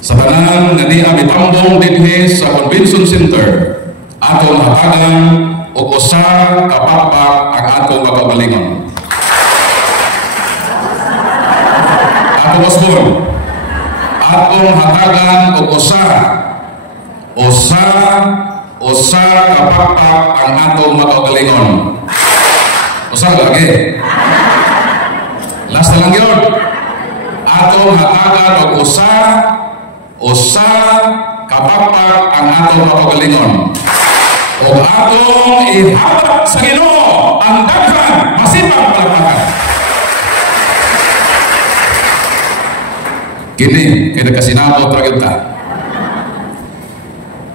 Sa tanan nga di amitambong dinhi sa Convention Center, atong hatagan og usa ka pakpak ang atong makagalingon. Atong pasbon, atong hatagan og usa ka pakpak ang atong makagalingon. Usa lagi. Last lang yun. Atong hatagan og usa kapakpak ang atong makagalingon. O atong ihatag sa Ginoo ang daghan masipag palakpakan. Kini kay nakasinabot ra gyud ta.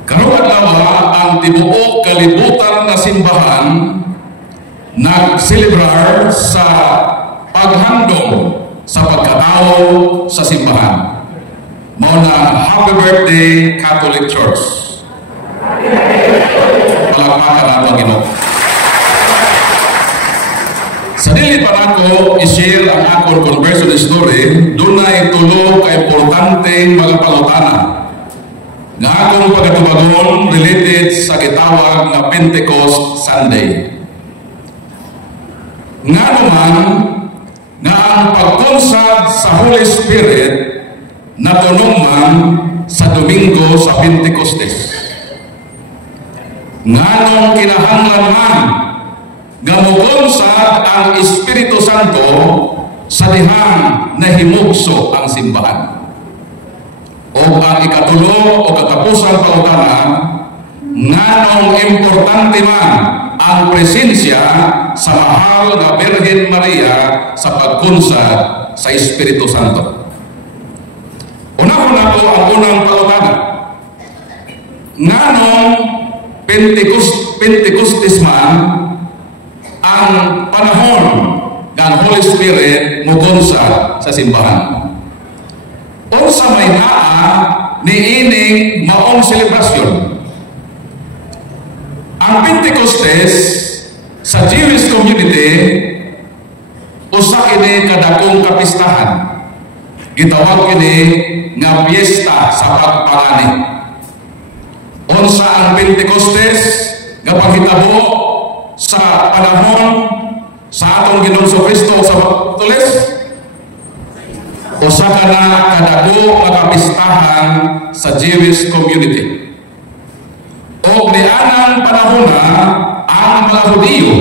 Karong adlaw ang tibuok kalibutan nga simbahan nagselebrar sa paghandom sa pagkatao sa simbahan. Mao na happy birthday Catholic Church. Palakpakan nato ang Ginoo. Sa dili pa nako i-share ang akong conversion story, dunay tulo ka importanteng mga pangutana nga akong pagatubagon related sa gitawag nga Pentecost Sunday. Nga naman nga ang pagkunsad sa Holy Spirit natunong man sa Domingo sa Pentecostes. Nganong kinahanglan man nga mukunsad ang Espiritu Santo sa dihang nahimugso ang simbahan. O ang ikatulo o katapusang pangutana, nganong importante man ang presensya sa mahal na Birhen Maria sa pagkunsad sa Espiritu Santo. Una-una ko ang unang pangutana. Nganong Pentecostes man ang panahon ng Holy Spirit mukunsad sa simbahan? Unsa may naa ni ining maong selebrasyon? Ang Pentecostes sa Jewish community usa kini kadakong kapistahan. Gitawag kini nga piyesta sa pagpangani. Unsa ang Pentecostes nga panghitabo sa panahon sa atong Ginoong Kristo sa Baptiles? Usa kana kadako nga kapistahan sa Jewish community. O nianang panahona ang mga Hudiyo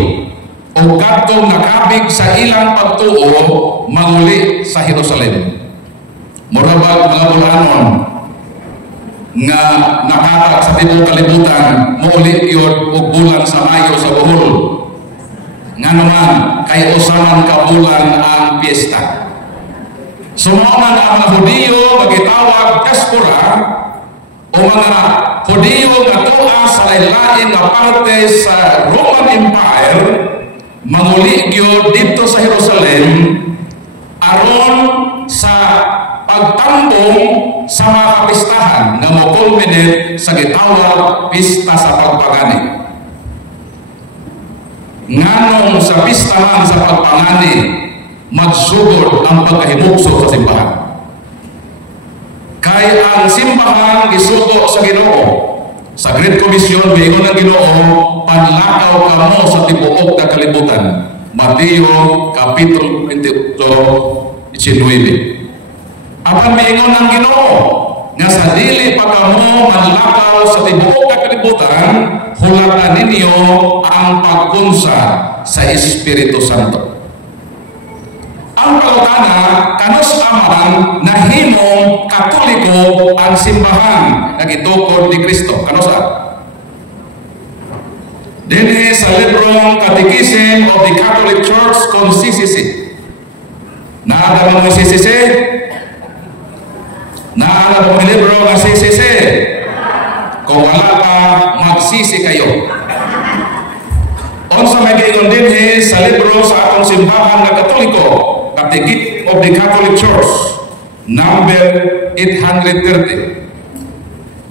o kadtong nakabig sa ilang pagtuo manguli sa Jerusalem. Murabag mga bulanon nga nakatag sa tibuok kalibutan muli yun og bulan sa Mayo sa Bohol. Nga naman kay usaman ka bulan ang piyesta. Sumama ang mga Hudiyo magitawag diaspora o mga Hudiyo nga tuwa sa lain-lain na parte sa Roman Empire manguli yun dito sa Jerusalem aron sa pagtambong sa mga kapistahan nga mo-culminate sa gitawag pista sa pagpangani. Nganong sa pistahan sa pagpangani magsugod ang pagkahimugso sa simbahan. Kay ang simbahan gisugo sa Ginoo. Sa Great Commission miingon ang Ginoo, panlakaw kamo sa tibuok nga kalibutan. Mateo Kapitulo 28:19. Apan miingon ang Ginoo nga sa dili pa kamo manlakaw sa tibuok nga kalibutan, hulatan ninyo ang pagkunsa sa Espiritu Santo. Ang pangutana, kanus aman nahimong Katoliko ang simbahan nga gitukod ni Kristo? Kanusa? Dinhi sa librong Catechism of the Catholic Church kung CCC. Naada mo CCC? Naada mo libro nga CCC? Kung wala ka, magsisi kayo. Unsa may giingon dinhi sa libro sa atong simbahan nga Katoliko, Catechism of the Catholic Church, number 830.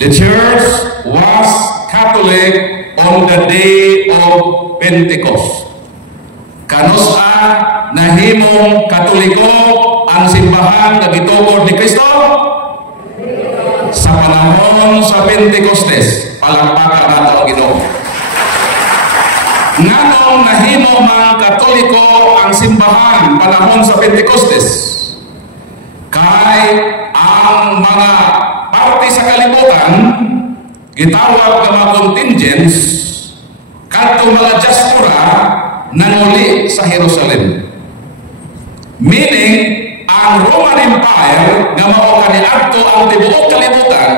The Church was Catholic on the day of Pentecost. Kanusa nahimong Katoliko ang simbahan nga gitukod ni Kristo? panahon sa Pentecostes, palakpakan nato ang Ginoo. Nganong nahimo man Katoliko ang simbahan panahon sa Pentecostes? Kay ang mga parte sa kalibutan gitawag nga mga contingents kadto mga diaspora nanguli sa Jerusalem. Meaning, ang Roman Empire nga mao kaniadto ang tibuok kalibutan,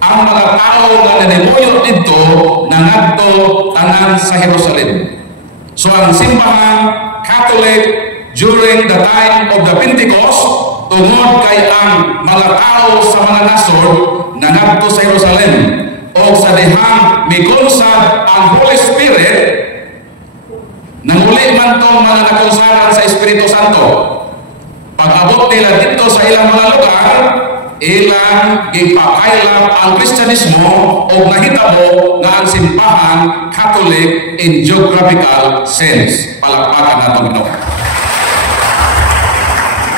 ang mga tao nga nanimuyo dito nangadto tanan sa Jerusalem. So ang simbahan Catholic during the time of the Pentecost tungod kay ang mga tao sa mga nasod nangadto sa Jerusalem o sa dihang migunsad ang Holy Spirit, nanguli man tong mga nakunsaran sa Espiritu Santo. Pag-abot nila dito sa ilang mga lugar, ilang gipakailap ang Kristyanismo o nahitabo nga ang simbahan Catholic in geographical sense. Palakpakan nato Ginoo.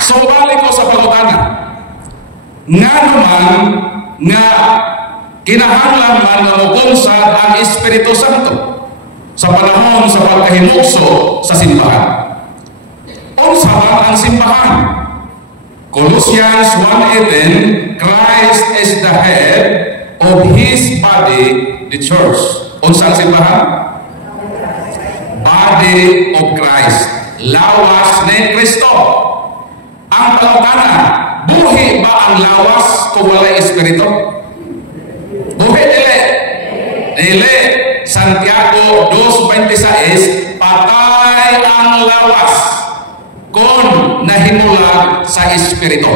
So balik ko sa pangutana. Nga naman nga kinahanglan man nga mobunsad ang Espiritu Santo sa panahon sa pagkahimugso sa simbahan. Unsa ba ang simbahan? Colossians 1:18, Christ is the head of His body, the church. Unsa ang simbahan? Body of Christ. Lawas ni Kristo. Ang pangutana, buhi ba ang lawas kung wala Espiritu? Buhi dili. Dili. Santiago 2:26, patay ang lawas kung nahimulag sa Espiritu.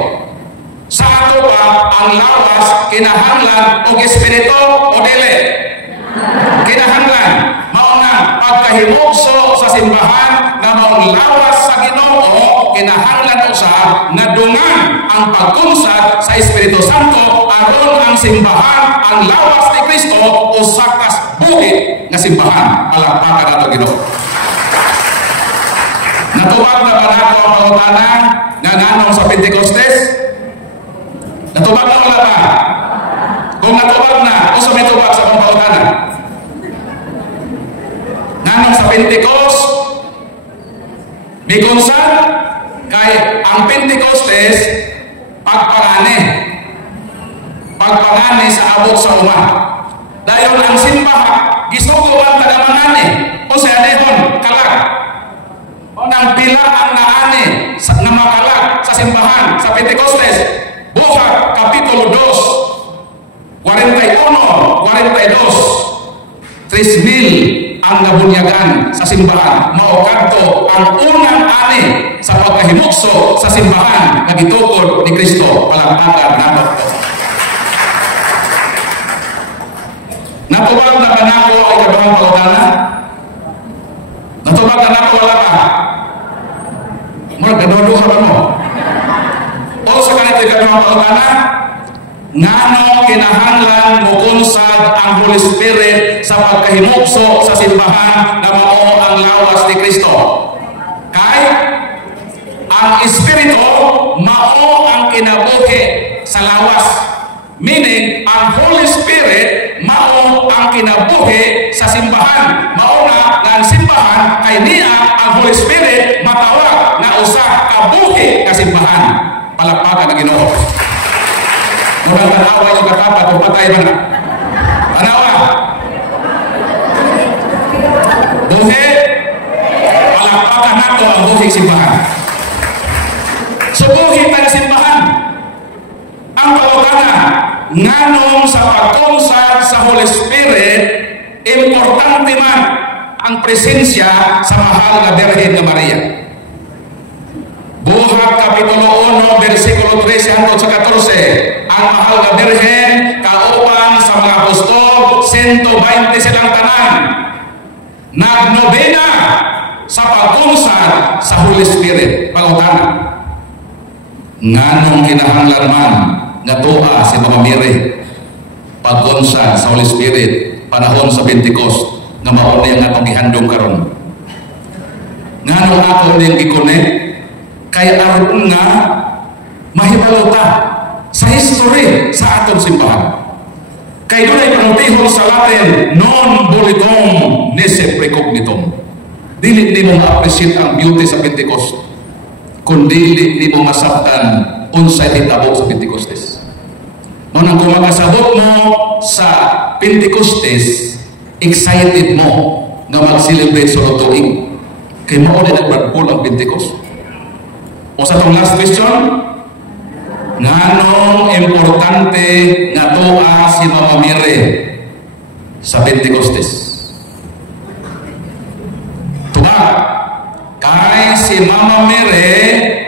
Sa ato ba ang lawas kinahanglan og Espiritu o dili? Kinahanglan. Mauna pagkahimugso sa simbahan nga maong lawas sa Ginoo, kinahanglan usa nga dungan ang pagkunsad sa Espiritu Santo aron ang simbahan ang lawas ni Kristo usa kas buhi nga simbahan. Palakpakan nato Ginoo. Natubag na ba nato ang pangutana nga nganong sa Pentecostes? Natubag na wala pa? Kung natubag na, kung sa may tubag sa pangutana? Nganong sa Pentecost, mikunsan, kay ang Pentecostes, pagpangani sa abot sa umat. Dahil ang simbahan, gisuguan tagamangani, o sa adehon, kalag. O nang pila ang naani na makalag sa simbahan sa Pentecostes, Buhat, Kapitulo 2, 41, 42, 3,000 ang nabunyagan sa simbahan. Maokadto ang unang ani sa pagkahimugso sa simbahan na gitukod ni Kristo. Palakpakan nato. Natubag na ba nako ay kabahang pangutana? Natubag na nako wala pa? Murag gaduha ba mo? O sa kanito kabahang pangutana? Ngano kinahanglan mobunsad ang Holy Spirit sa pagkahimugso sa simbahan na mao ang lawas ni Kristo? Kay ang Espiritu mao ang kinabuhi sa lawas. Meaning, ang Holy Spirit mao ang kinabuhi sa simbahan. Mao na nga ang simbahan kay niya ang Holy Spirit matawag na usa ka buhi ka simbahan. Palakpakan ang Ginoo. Murang tanawa yung katapat o patay man na. Tanawa. Buhi. Palakpakan nato ang buhi simbahan. So buhi tayo simbahan. Ang pangutana, nganong sa pagkunsad sa Holy Spirit, importante man ang presensya sa mahal na Birhen na Maria. Buhat Kapitulo 1, versikulo 13 hangtod sa 14. Ang mahal na Birhen kauban sa mga apostol 120 silang tanan nagnobena sa pagkunsad sa Holy Spirit. Pangutana, nganong kinahanglan man nga tuwa si Mama Mary pagkunsad sa Holy Spirit panahon sa Pentecost nga mao na nga gihandom karon? Nganong ako ning gikunik? Kaya aron nga mahibalo ta sa history sa atong simbahan. Kay doon ay panutihon sa Latin, non volitum nisi precognitum. Dili mo ma-appreciate ang beauty sa Pentecost, kundi di mo masabtan unsay hitabo sa Pentecostes. Nung kung makasabot mo sa Pentecostes, excited mo nga mag-celebrate sa tuig. Kay mo din nagbragpol ang Pentecost. O sa itong last question, nganong importante nga tuwa si Mama Mire sa Pentecostes? Tuwa, kay si Mama Mire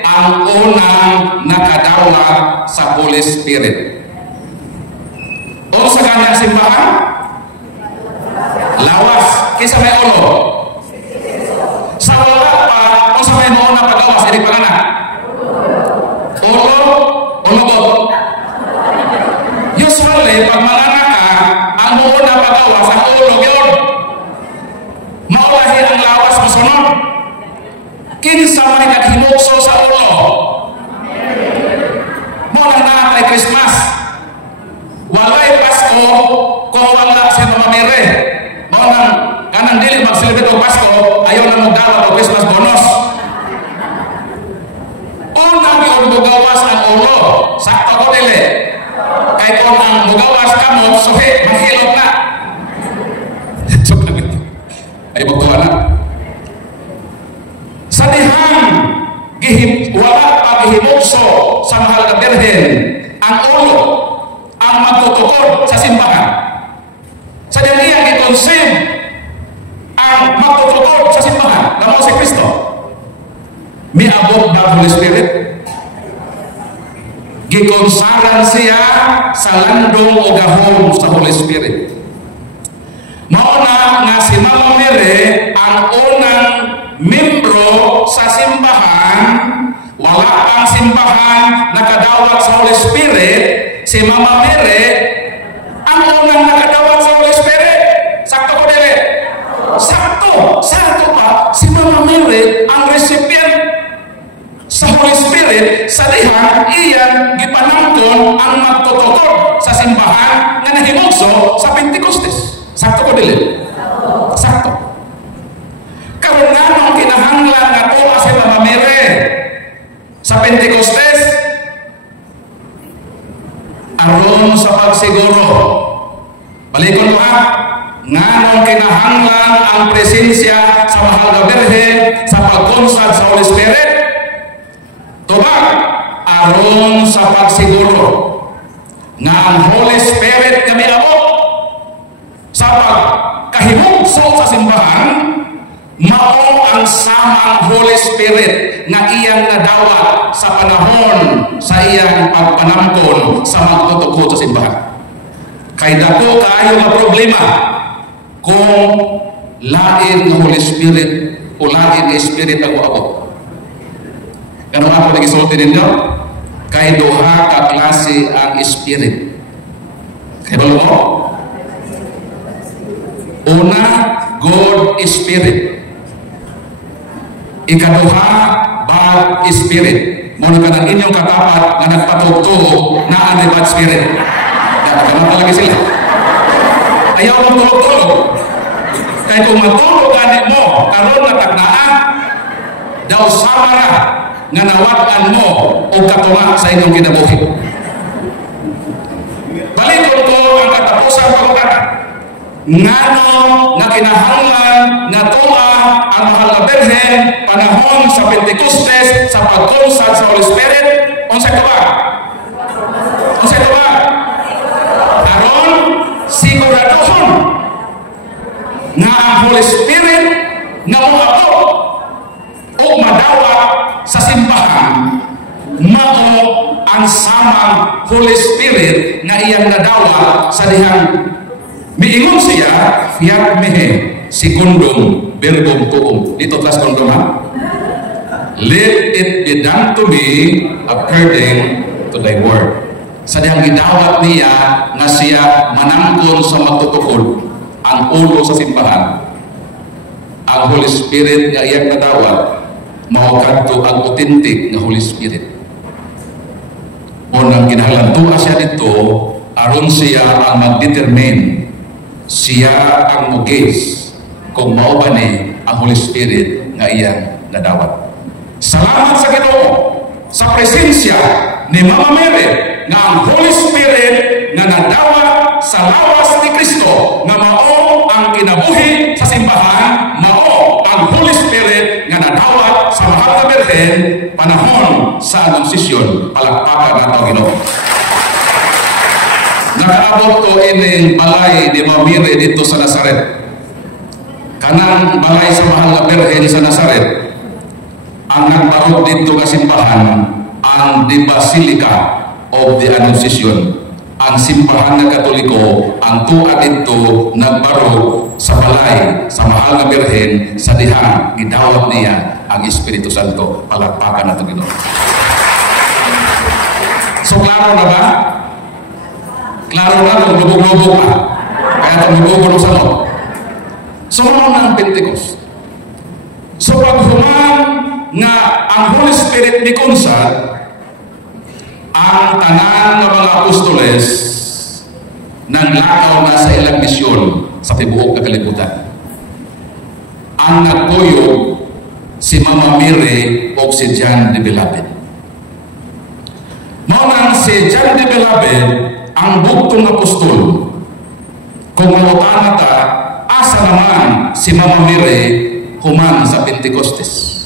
ang unang nakadawat sa Holy Spirit. O sa kanyang simbahan, lawas, kaysa may ulo. Sa wala pa, o sa may mauna pagawas, hindi panganak. Ulo, ulo. Usually, pag manganak ka, ang mauna pagawas, ang ulo, yun. Maulahin ang lawas masunod. Kinsa may naghinukso sa ulo. Muna na kay Christmas. Walay Pasko kung wala si Mama Mire. Maunang kanang dili mag-celebrate og Pasko, ayaw na magdala og Christmas bonus. Unang yung mugawas ang ulo, sakto ko dili. Kay kung ang mugawas kamot, suhi, mahilot na. So, ay magtuwa na. Sa dihang, wala pa gihimukso sa mahal na Birhen, ang ulo, ang magtutukod sa simbahan. Sa diyang iyang i-conceive ang magtutukod sa simbahan na mo si Kristo. Miabot ba Holy Spirit? Gikonsaran siya sa landong o gahom sa Holy Spirit. Mauna nga si Mama Mire ang unang membro sa simbahan, wala pang simbahan nakadawat sa Holy Spirit. Si Mama Mire ang unang nakadawat sa Holy Spirit. Sakto ko dili? Sakto pa. Si Mama Mire ang recipient sa Holy Spirit sa dihang iyan gipanangkon ang magtutukod sa simbahan nga nahimugso sa Pentecostes. Sakto ko dili? Sakto. Karon nganong kinahanglan nga tuwa si Mama Mire sa Pentecostes? Aron sa pagsiguro. Balikon ko ha, nganong kinahanglan ang presensya sa mahal na Birhen sa pagkonsad sa Holy Spirit? Tubag, aron sa pagsiguro nga ang Holy Spirit kami ako sa pagkahimugso sa simbahan, mao ang samang Holy Spirit nga iyang nadawat sa panahon sa iyang pagpanamkon sa magtutukod sa simbahan. Kay dako kaayo nga problema kung lain nga Holy Spirit o lain nga Spirit ako. Ganun ako nag-isulti ninyo? Kay duha ka klase ang Spirit. Kay balo mo? Una, God Spirit. Ikaduha, bad spirit. Muna ka ng inyong katapat na nagpatugtog na ang bad spirit. Ganun talaga sila. Ayaw mong tulog-tulog. Kaya kung matulog ganit mo, karon na tagnaan, daw samara nga nawakan mo o katunga sa inyong kinabuhi. Balikon ko ang katapusan pagkakata. Ngano nga kinahanglan nga tuwa ang mahal na Birhen panahon sa Pentecostes sa pagkonsad sa Holy Spirit? Unsay tuwa? Aron siguradohon nga ang Holy Spirit nga moabot o madawa sa simbahan, mao ang samang Holy Spirit nga iyang nadawa sa dihang miingon siya, fiat mihi, secundum verbum tuum. Dito class kondom ha? Let it be done to me according to thy word. Sa dihang gidawat niya nga siya manangkon sa magtutukod ang ulo sa simbahan, ang Holy Spirit nga iyang nadawat, mahukadto ang authentic na Holy Spirit. Unang kinahanglan tuwa siya dito aron siya ang mag-determine, siya ang mugis kung mao ba ni ang Holy Spirit nga iyang nadawat. Salamat sa Ginoo sa presensya ni Mama Mary nga ang Holy Spirit nga nadawat sa lawas ni Kristo nga mao ang kinabuhi sa simbahan, mao ang Holy Spirit nga nadawat sa Mahal na Birhen panahon sa Anunsisyon. Palakpakan nato Ginoo. Nakaabot ko ining balay ni Mama Mary dito sa Nazaret. Kanang balay sa Mahal na Birhen sa Nazaret, ang nagbarog dito nga simbahan ang The Basilica of the Annunciation. Ang simbahan ng Katoliko ang tuwa dito nagbarog sa balay sa Mahal na Birhen sa dihang gidawat niya ang Espiritu Santo. Palakpakan nato Ginoo. So klaro na ba? Klaro na kung lubog-lubog pa. Kaya itong lubog-lubog sa mo. So ng Pentecost. So paghuman nga ang Holy Spirit ni Kunsad, ang tanan ng mga apostoles nang lakaw na sa ilang misyon sa tibuok na kalibutan. Ang nagkuyog si Mama Mary o si John the Beloved. Maunang si John the Beloved ang buktong apostol. Kung mautana ta, asa naman si Mama Mary human sa Pentecostes.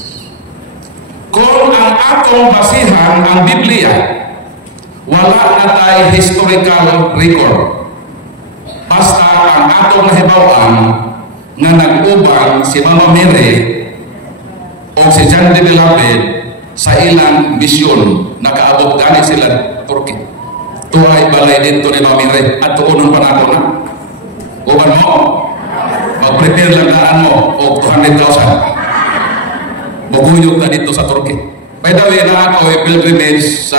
Kung ang atong basihan ang Biblia, wala na tayo historical record. Basta ang atong nahibawan nga nag-ubang si Mama Mary o si John the Beloved sa ilang misyon, nakaabot gani sila Turkey. Tuhay balay dito ni Mama Mary at tuunong panahon na. Uban mo, mag-prepare lang daan mo o 200,000. Maguyog na dito sa Turkey. By the way, na ako ay pilgrimage sa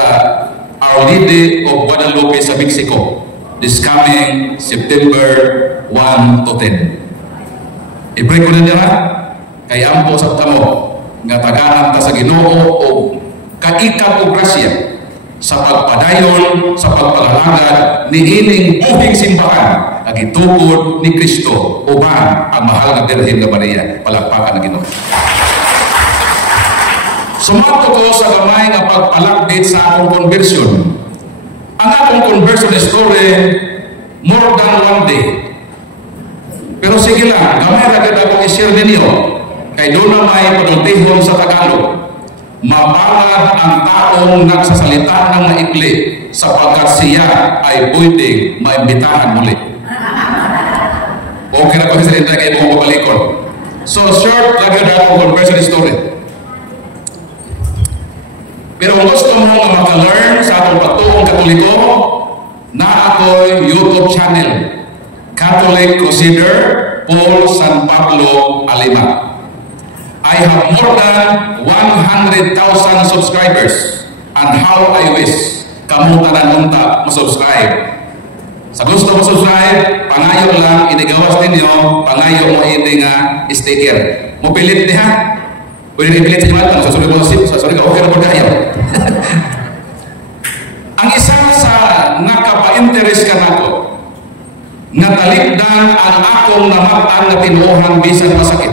Our Lady of Guadalupe sa Mexico this coming September 1 to 10. I-pray ko na niya kay ampo sa tamo nga tagaan ta sa Ginoo o kaikat o grasya sa pagpadayon, sa pagpagalagad ni ining buhing simbahan ang itukod ni Kristo uban ang Mahal na Birhen nga Maria. Palakpakan na Ginoo. Sumato ko sa gamay nga pagpalakbit sa akong conversion. Ang akong conversion story more than one day. Pero sige lang, gamay ragad akong i-share ninyo. Kay doon na may panultihon sa Tagalog. Mapalad ang taong nagsasalita ng maikli sapagkat siya ay pwedeng maimbitahan muli. Okay na ko sa rin kayo mong pabalikon. So short ragad akong conversion story. Pero kung gusto mo nga maka-learn sa atong pagtuong Katoliko, na ako'y YouTube channel, Catholic Crusader Paul San Pablo Alima. I have more than 100,000 subscribers, and how I wish kamutan unta mo-subscribe. Sa gusto mo subscribe, pangayo lang, inigawas ninyo, pangayo mo ini nga sticker. Mo pilit niya. Pwede ipilit sa jumatan, sasunod mo sa sip, sasunod ka, okay na po kayo. Ang isa sa nakapa-interest ka nako, natalikdan ang akong namatang na tinuohan bisan masakit.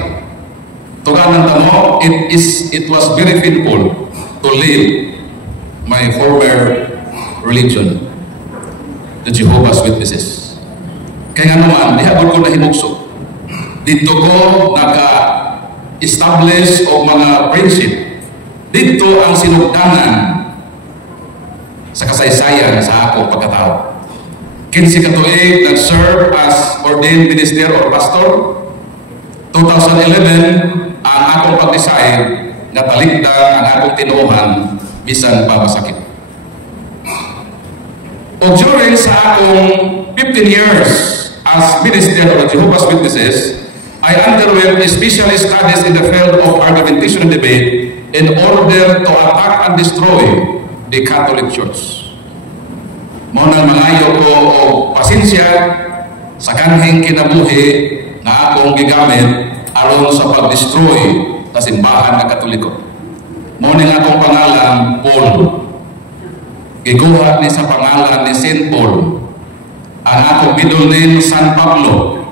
Tuganan tamo, it was very painful to leave my former religion, the Jehovah's Witnesses. Kaya nga naman, dihabol ko na himugso. Dito ko establish o mga friendship. Dito ang sinugdanan sa kasaysayan sa ako pagkatao. 15 katuig nag-serve as ordained minister or pastor. 2011 ang akong pag-decide na talikdan ang akong tinuuhan bisan pa masakit. O during sa akong 15 years as minister of the Jehovah's Witnesses, I underwent special studies in the field of argumentation and debate in order to attack and destroy the Catholic Church. Munang mangayo ko o pasensya sa kanhing kinabuhi na akong gigamit aron sa pag-destroy sa simbahan ng Katoliko. Munang akong pangalan, Paul. Giguhat ni sa pangalan ni Saint Paul Ang akong middle name, San Pablo.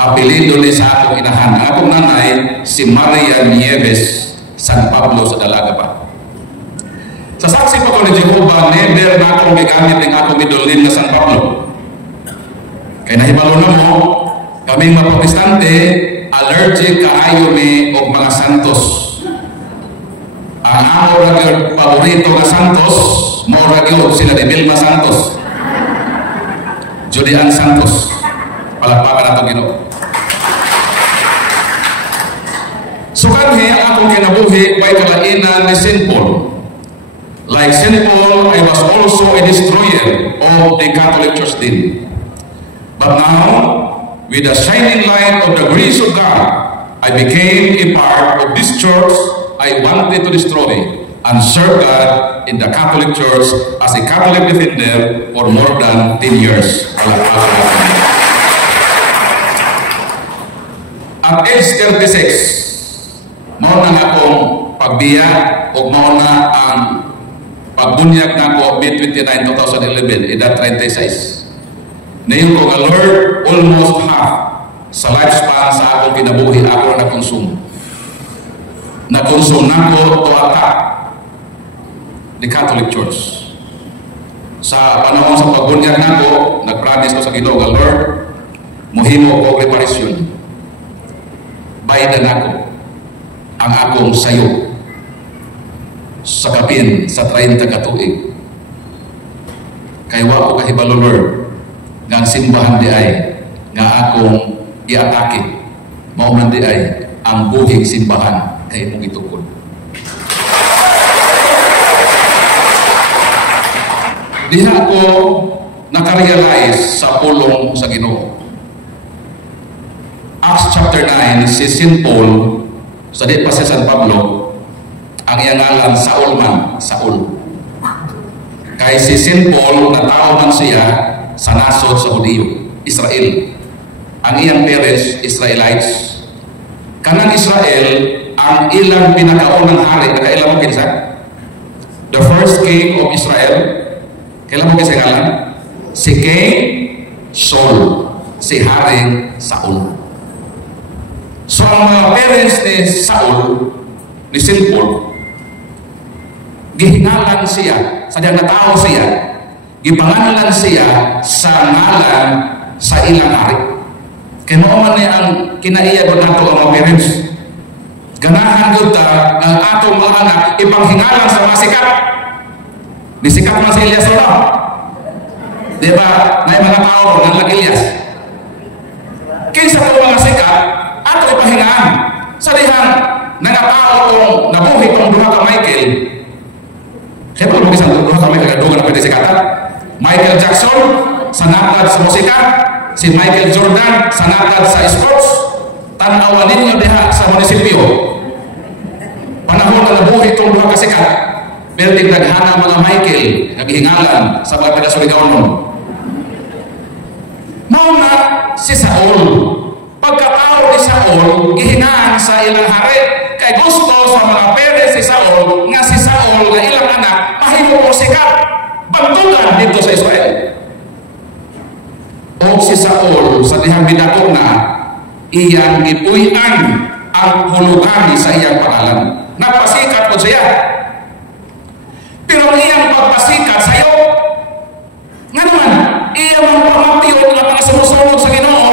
Apelido ni sa akong inahan. Ang akong nanay, si Maria Nieves San Pablo sa dalaga pa. Sa saksi pa ko ni Jehovah, never na akong gigamit ng akong middle name na San Pablo. Kaya nahibalo na mo, kaming mga protestante, allergic kaayo mi og mga santos. Ang ako ragyod paborito nga santos, mo ragyod sila ni Vilma Santos. Julian Santos. Palakpakan na itong Ginoo. So kanhi, ang akong kinabuhi, may kalainan ni St. Paul. Like St. Paul, I was also a destroyer of the Catholic Church din. But now, with the shining light of the grace of God, I became a part of this church I wanted to destroy and serve God in the Catholic Church as a Catholic defender for more than 10 years. At age 36, mauna nga akong pagbiya o mauna ang pagbunyag na ako May 29, 2011, edad 36. Nayon ko nga Lord, almost half sa lifespan sa akong kinabuhi ako na konsumo. Na-consume na ko to attack the Catholic Church. Sa panahon sa pagbunyag na ko, nag-promise ko sa Ginoo nga Lord, muhimo ko reparation. Bayadan ako ang akong sayo sa kapin sa 30 katuig. Kaya wa ko kahibalo Lord nga ang simbahan di ay nga akong i-atake. Mauman di ay ang buhing simbahan kay mong itukod. Diha ko nakarealize sa pulong sa Ginoo. Acts chapter 9, si St. Paul, sa di pa si San Pablo, ang iyang ngalan Saul man, Saul. Kay si St. Paul, natao man siya sa nasod sa Hudiyo, Israel. Ang iyang parents, Israelites. Kanang Israel, ang ilang pinakaunang hari, nakailan mo kinsa? The first king of Israel, kailan mo kinsa ngalan? Si King Saul, si Haring Saul. So ang mga parents ni Saul, ni St. Paul, gihingalan siya, sa diyang natao siya, gipangalan siya sa ngalan sa ilang hari. Kaya mo niya ang kinaiya ko nato ang mga parents. Ganahan ko ta ang atong mga anak ipanghingalan sa mga sikat. Ni sikat man si Elias o no? Diba, may mga tao ng lag-Elias. Kinsa po mga sikat, ato ipahingaan. Sa dihang nangatao kong nabuhi kong duha ka Michael. Kaya po lumis ang duha ka Michael, duha na pwede sikatan. Michael Jackson, sa natad sa musika. Si Michael Jordan, sa natad sa sports. Tanawan ninyo diha sa munisipyo. Panahon na nabuhi kong duha ka sikat. Pero tigdaghana mga Michael, naghingalan sa mga taga-Surigao nun. Mauna si Saul. Pagkatao ni Saul, gihinaan sa ilang hari. Kay gusto sa mga parents si Saul, nga si Saul na ilang anak, mahimo po sikat. Bantugan dito sa Israel. O si Saul, sa dihang binakok na, iyang ipuyan ang hulugan sa iyang pangalan. Nagpasikat po siya. Pero iyang pagpasikat sa'yo, nga naman, iyang ang pamatiyon at mga sumusunod sa Ginoo.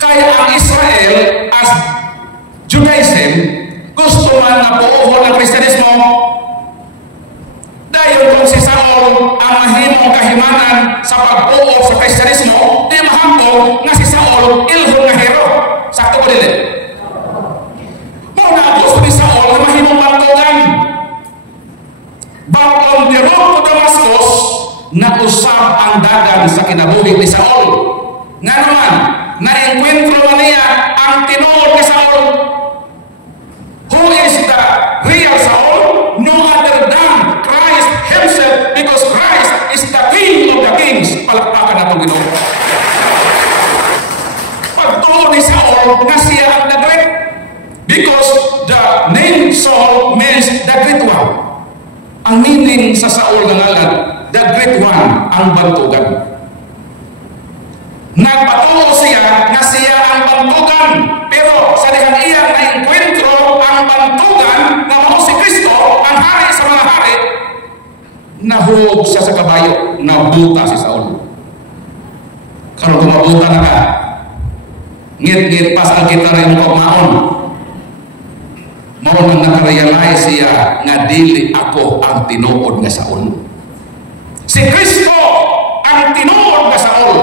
Kaya ang Israel as Judaism, gusto man na buuhon ng Kristyanismo, dahil kung si Saul ang mahimong kahimanan sa pagbuo sa Kristyanismo, di mahambog nga si Saul ilhong nga hero. Sakto ko din. Muna gusto ni Saul na mahimong bantugan. But on the road to Damascus, nausap ang dagan sa kinabuhi ni Saul. Nga naman, na-enkwentro niya ang tinuod ni Saul. Who is the real Saul? No other than Christ himself, because Christ is the King of the Kings. Palakpakan na itong Ginoo. Pagtuon ni Saul, nga siya ang the great, because the name Saul means the great one. Ang meaning sa Saul na ngalan, the great one, ang bantugan. Nagpatuo siya nga siya ang bantugan, pero sa dihang iya na-enkwentro ang bantugan na mao si Kristo, ang hari sa mga hari, nahulog siya sa kabayo, nabuta si Saul. Karon kung mabuta na ka, ngit-ngit pas ang kita rin mo pagmaon, mao nang nakarealize siya nga dili ako ang tinuod nga Saul. Si Kristo ang tinuod nga Saul.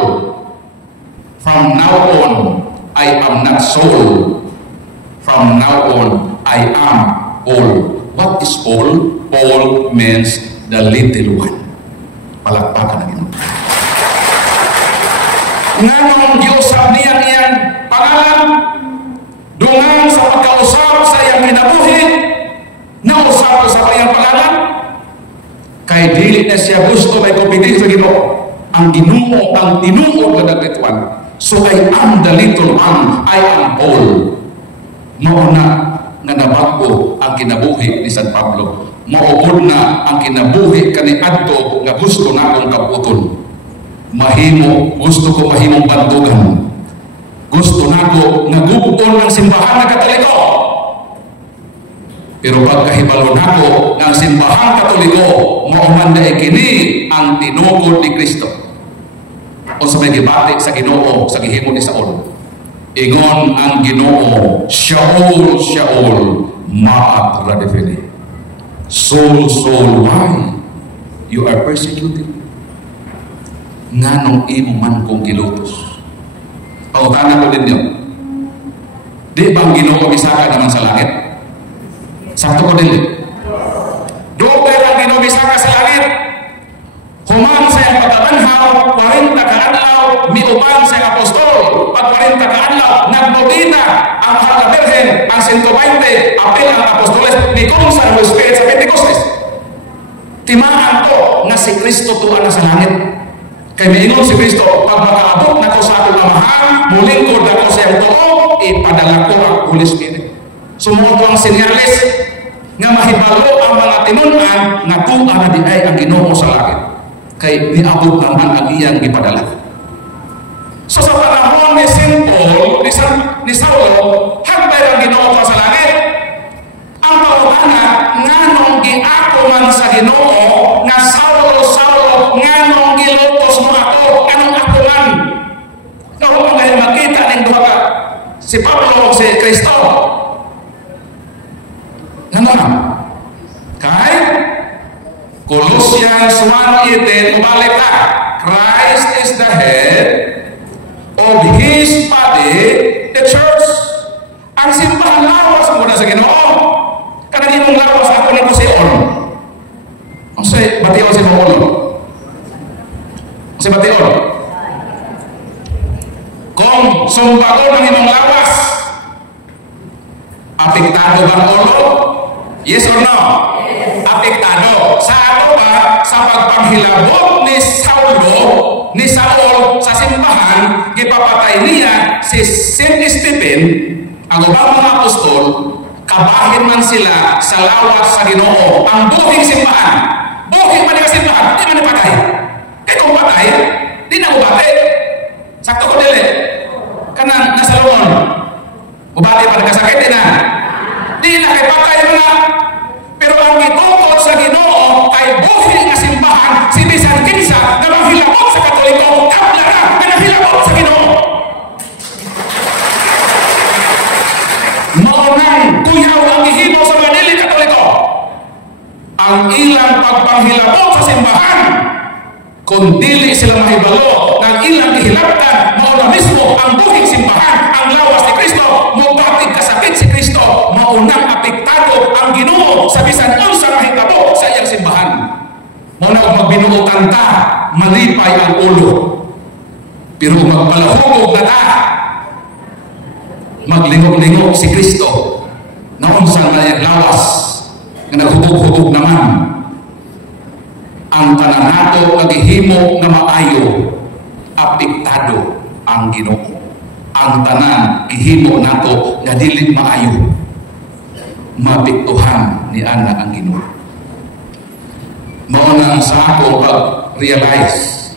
From now on, I am not Saul. From now on, I am Paul. What is Paul? Paul means the little one. Palakpakan na Ginoo. Nganong giusab niya iyang pangalan, dungan sa pagkausap sa iyang kinabuhi, nausap sa iyang pangalan, kay dili na siya gusto may kupigil sa Ginoo. Ang Ginoo ang tinuod nga dagituan. So I am the little one, I am Paul. Mauna nga nabago ang kinabuhi ni San Pablo. Maubod na ang kinabuhi kaniadto nga gusto na akong kaputon. Gusto ko mahimong bantugan. Gusto na ko nagubon ng simbahan na Katoliko. Pero pagkahibalo na ko ng simbahan Katoliko, mauman na kini ang tinugod ni Kristo. O sa may gibati sa Ginoo sa gihimo ni Saul, ingon ang Ginoo, Shaul, Shaul, ma'at radifili. Saul, Saul, why you are persecuted? Nganong imo man kong gilutos? Pautana ko ninyo, di bang Ginoo bisaka naman sa langit? Sakto ko din. Doon ang Ginoo bisaka sa langit. Human sa iyang pagkabanhaw, 40 kaadlaw, miuban sa iyang apostol. Pag 40 kaadlaw, nagbobina ang mahal na Birhen, ang 120, apel ang apostoles, ni kung sa Holy Spirit sa Pentecostes. Timaan ko na si Kristo tuwa na sa langit. Kaya maingon si Kristo, pag makaabot na ko sa akong amahan, mulingkod na ko sa iyang tuo, ipadala ko ang Holy Spirit. Sumuot ang sinyalis nga mahibalo ang mga tinunan nga tuwa na di ay ang Ginoo sa langit. Kay niabot naman ang iyang ipadala. So sa panahon ni St. Paul, ni Saulo, hagday ang Ginoo sa langit. Ang pangutana, nganong giako man sa Ginoo nga Saulo, Saulo, nganong gilutos mo ako, anong ako man? Kung mga makita ng duha ka, si Pablo, si Kristo. Nganong? Kay Colossians 1:18, mabalik ka. Christ is the head of His body, the church. Ang simbahan lawas mo na sa Ginoo. Kanang imong lawas ako ni Pusion. Ang say, batiyon si Paulo. Ang say, batiyon. Kung sumbagon ang imong lawas, apektado ba Paulo? Yes or no? Apektado. Sa ano ba? Sa pagpanghilabot ni Saul sa simbahan, ipapatay niya si St. Stephen, ang ubang mga apostol, kabahin man sila sa lawas sa Ginoo. Ang buhing simbahan, buhing man yung simbahan, di man ipatay. Kaya kung patay, di na ubate. Sakto ko dili. Kanang nasa lungon, ubate pa nagkasakit din na. Di na kay patay mga. Pero ang gitukod sa Ginoo kay buhi nga simbahan, si bisan kinsa na manghilabot sa Katoliko, kablara na nanghilabot sa Ginoo. Maunang kuyaw ang gihimo sa mga dili Katoliko. Ang ilang pagpanghilabot sa simbahan, kung dili sila mahibalo ng ilang gihilabtan, mauna mismo ang buhing simbahan, ang lawas ni Kristo, mubatig kasakit si Kristo, maunang apektado ang Ginoo sa bisan unsa mahitabo sa iyang simbahan. Mauna og magbinuotan ta, malipay ang ulo. Pero magpalahugog na ta, maglingog-lingog si Kristo na unsang iyang lawas nga naghubog-hubog naman. Ang tanan nato nga gihimo nga maayo, apektado ang Ginoo. Ang tanan gihimo nato nga dili maayo, mapektuhan ni ana ang Ginoo. Mao na sa ako pag-realize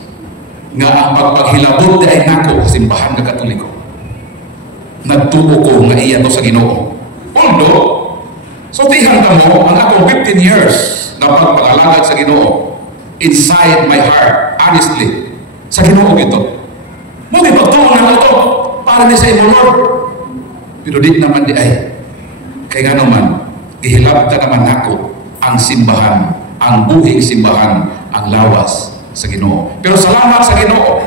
nga ang pagpaghilabot ay nako sa simbahan nga Katoliko. Nagtuo ko nga iya to sa Ginoo. Although, sultihan ka mo ang akong 15 years na pagpagalagad sa Ginoo inside my heart, honestly, sa Ginoo gito. Mo gipagtuo na ito para ni sa imo Lord. Pero di naman di ay. Kaya nga naman, ihilab ka naman ako ang simbahan, ang buhing simbahan, ang lawas sa Ginoo. Pero salamat sa Ginoo.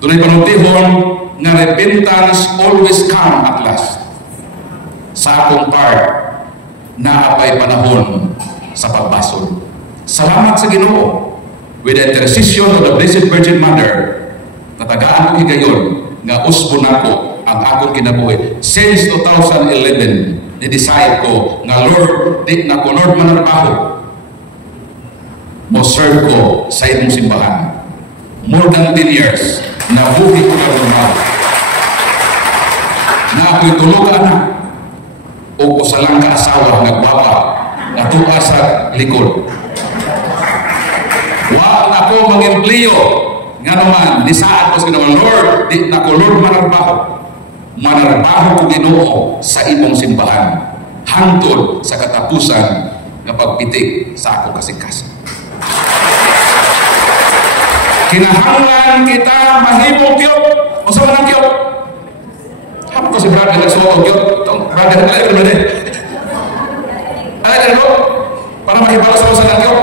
Dunay panutihon nga repentance always come at last. Sa akong part, naapay panahon sa pagbasol. Salamat sa Ginoo. With the intercession of the Blessed Virgin Mother, natagaan ko higayon nga usbon ako ang akong kinabuhi. Since 2011, ni-decide ko nga Lord, di na ko Lord manarbaho. Mo serve ko sa imong simbahan. More than 10 years, nabuhi ko na normal. Na ako'y tulog ka anak. O usalang kaasawa nagbaba na tuwa sa likod. Wa na ko mag-empleo nga naman nisaan ko sa Ginoo Lord, di na ko Lord manarbaho ko Ginoo sa imong simbahan hangtod sa katapusan nga pagpitik sa ako kasingkasan. Kinahanglan kita mahimong kiyot. O sa manang kiyot? Hapon ko si brother nagsuot kiyot. Brother, alay ko para mahibala sa usan ng kiyot.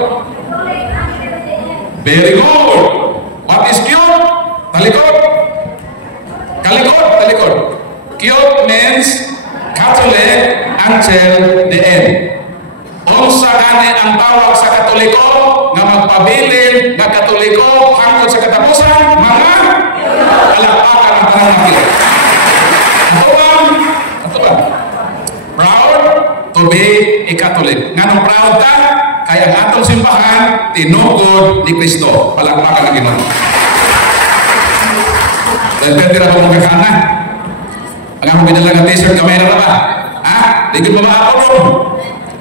Very good. What is cute? Talikod. Kalikod, talikod. Cute means Catholic until the end. Unsa gani ang tawag sa Katoliko nga magpabilin nga Katoliko hangtod sa katapusan? Mga palakpakan ang tanang nakita. Ito ba? Proud to be a Catholic. Nga nung proud ka, kaya ang atong simbahan, tinugod ni Kristo. Palakpakan ang Ginoo. Dahil pwede na itong magkakana. Ang akong binalang ang t-shirt, kamay na ba? Ha? Digil ba ako ron?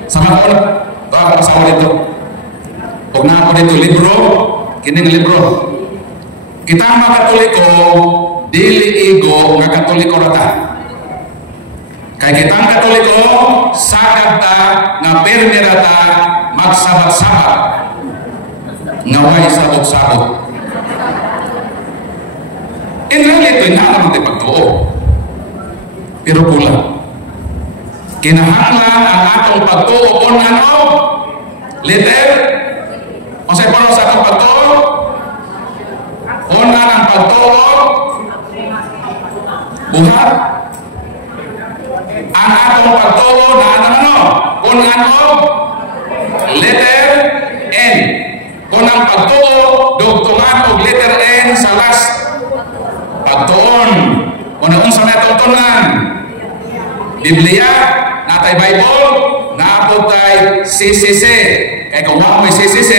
Sama ko na. Ito ako kasama dito. Huwag na ako dito, libro. Kining libro. Kita ang mga Katoliko, dili ego nga Katoliko rata. Kaya kita ang Katoliko, sagad ta, nga permi rata, magsabat-sabat. Ngaway sabot-sabot. In reality, ito naman tayo pagtuo. Pero kulang. Kinahanglan ang atong pagtuo kung ano? Letter? O sa parang sa atong pagtuo? Una ang pagtuo? Buhat? Ang atong pagtuo na ano? Kung ano? Letter N. Kung ang pagtuo, dugtungan o letter N sa last pagtuon. Kung ang sa natong tunan, Biblia, natay Bible, naabot tay CCC. Kaya kung wala may CCC,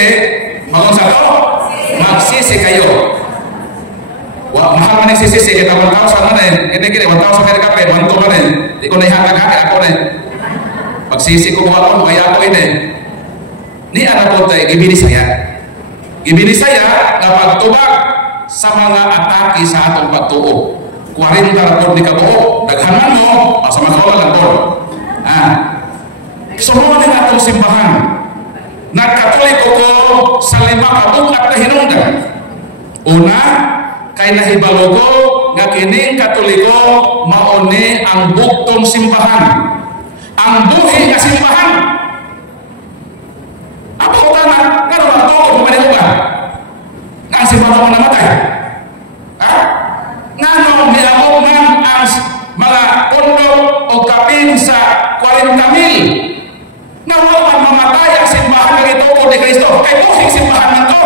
magunsa to, magsisi kayo. Mahal man yung CCC, kita 1,000 man eh. Kini 1,000 kaya kape, 1,200 man eh. Di ko na ihatag ako na eh. Pagsisi ko ako, kaya ako ini. Ni anak po tayo, gibinisaya. Gibinisaya na pagtubag sa mga atake sa atong pagtuo. 40 rapor di kabuo, daghanan mo, sa mga lang po. Sumuha din atong simbahan. Nagkatoliko ko sa 5 kabugat na hinungdan. Una, kay nahibalo ko nga kining Katoliko mauni ang buktong simbahan. Ang buhi nga simbahan. Apa ko tama? Kano ba ito ko pumanito ba? Nga ang simbahan mo namatay? Nanong nilamunan ang mga pondo o kapin sa 40,000 na walang mamatay ang simbahan ng ito ni Kristo. Kaya buhing simbahan na ito.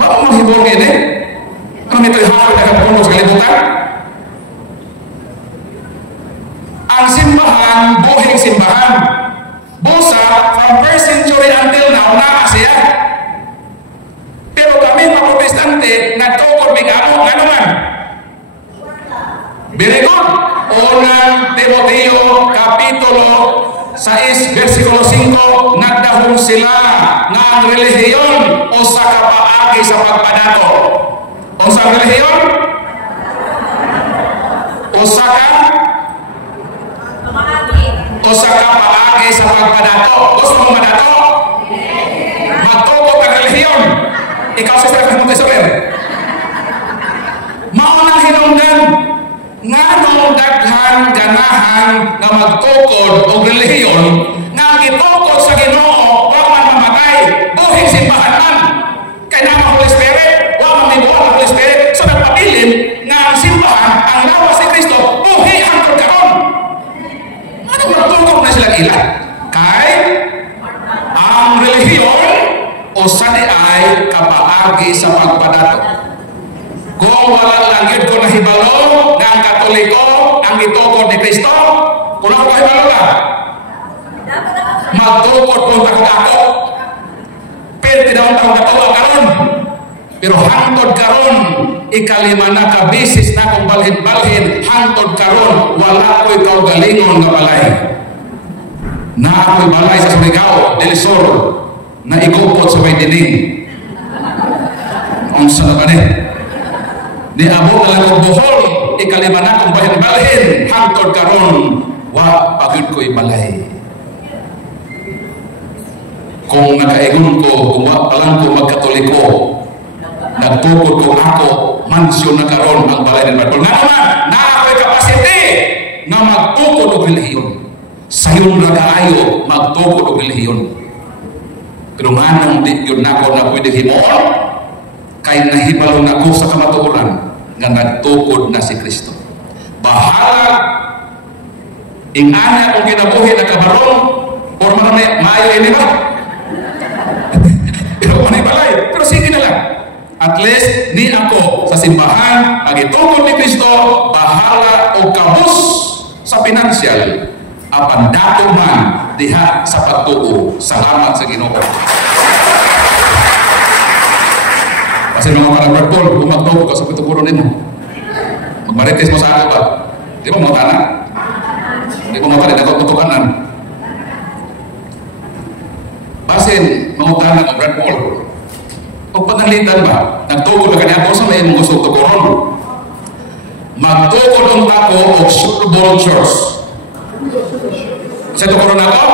Ba't mo hibong ini? Ano nito'y hapon na kapondo sa kalibutan? Ang simbahan, buhing simbahan. Busa, from 1st century until now, siya. Pero kami mga protestante, nagtukod bigamo, nga naman. Very good. Unang Timoteo, Kapitulo 6, versikulo 5, nagdahong sila nga ang relihiyon o sa kapaagi paagi sa pagpadato. Unsang relihiyon? Usa ka paagi sa pagpadato. Gusto mo madato? Magtukod ka relihiyon. Ikaw sa Sister Montessori. Maunang hinungdan nga nung daghan ganahan nga magtukod o relihiyon nga gitukod sa Ginoo wa man mamatay buhing simbahan man kay nama Holy Spirit wa man mibuhat ang Holy Spirit so nagpabilin nga ang simbahan ang lawas ni Kristo buhi hangtod karon. Ano magtukod na sila ilan kay ang relihiyon o sani ay kapaagi sa pagpadato. Kung wala lang yun ko nahibalo ng Katoliko ang itukod ni Kristo, kung ako kahibalo ka, magtukod kung ako. Pero tinawang taong katuwa karon. Pero hangtod karon, ikalima na kabisis na kung balhin-balhin, hangtod karon, wala ko'y kaugalingon nga balay. Na ako'y balay sa Surigao, del Sur, na igupot sa may dining. Ang sana ba ni? Di abo na lang Bohol, ikalima na kung bahin-balhin, hangtod karon, wa pagod ko'y balay. Kung nagkaigon ko, kung wa palang ko magkatoliko, nagtukod ko ako, mansyon na karon ang balay ng Bartol. Nga naman, na ako'y kapasite na magtukod o relihiyon. Sayon na kaayo, magtukod o relihiyon. Pero nga nang di yun ako na pwede himoon, kay nahibalo na ko sa kamatuoran nga nagtukod na si Kristo. Bahala ingana kung kinabuhi na kabarong or mga maayo ini ba? Pero manay balay. Pero sige na lang. At least ni ako sa simbahan ang itukod ni Kristo bahala o kabus sa pinansyal apan dato man diha sa pagtuo. Salamat sa Ginoo. Kasi mga parang Paul, kung magtawag ka sa pitupuron mo, magmarites mo sa ako ba? Di ba mga tanan? Di ba mga tanan? Nagtutukanan. Basin, mga tanan ng Brad Paul. Kung panalitan ba, nagtugod na kanya ako sa may mong gusto tukuron. Magtugod ang tako o Sureball Church. Sa tukuron ako?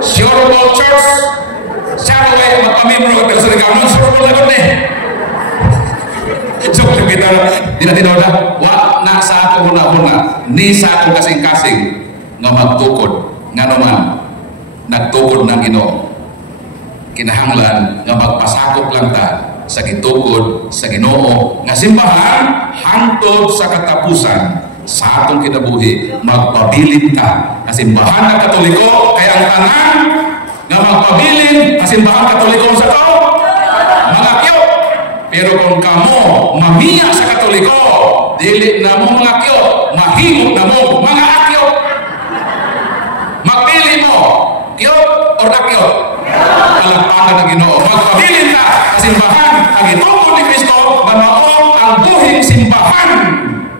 Sureball Church. Siya ko ay magpamimro pero sa nagkaman, Sureball na ko joke lang kita, di na tinawag wa na sa ako huna-huna ni sa akong kasing-kasing nga magtukod nga naman nagtukod ng Ginoo kinahanglan nga magpasakop lang ta sa gitukod sa Ginoo nga simbahan hangtod sa katapusan sa atong kinabuhi magpabilin ta nga simbahan ng Katoliko kaya ang tanan nga magpabilin nga simbahan Katoliko sa to mga kyo. Pero kung kamo mamiya sa Katoliko, dili na mo mga kyo, mahimot na mo mga akyo. Magpili mo, kyo o nakyo? Palagpakan ng Ginoo. Magpabilin ka sa simbahan ang itukod ni Kristo na mao ang buhing simbahan.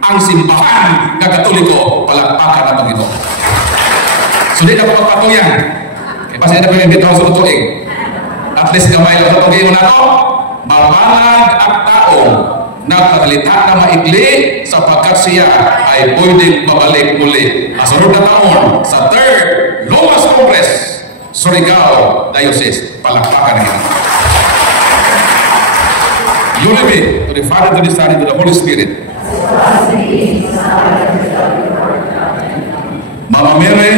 Ang simbahan ng Katoliko, palagpakan ng Ginoo. So di na ko magpatuyan. Kaya pasaya na ko yung bitaw sa tutuig. At least gamay lang sa tutuig mo na to. Mabalag ang taong nagkatalita na maigli sapagkat siya ay pwedeng mabalik muli. Masunod na taon sa 3rd Lomas Congress, Surigao Diocese. Palakpakan niya. Glory be to the Father, to the Son, and to the Holy Spirit. Mama Mary,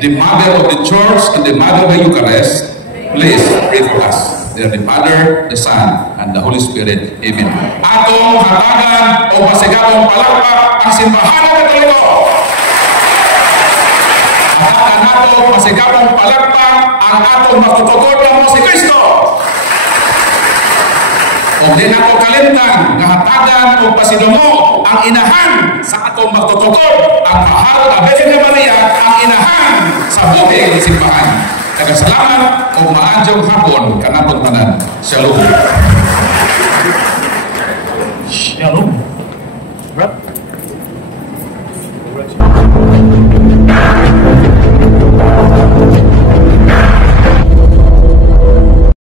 the Mother of the Church and the Mother of the Eucharist, please pray for us. They are the Father, the Son, and the Holy Spirit. Amen. Atong hatagan o pasigabong palakpak ang simbahan ng Katoliko. Hatagan nato pasigabong palakpak ang atong magtutugod na mo si Kristo. O di nato kalimtan nga hatagan o pasinumo ang inahan sa atong magtutugod ang mahal na Virgin Maria ang inahan sa buhay ng simbahan. Salamat o maadjong hapon kanatong tanan. Shalom.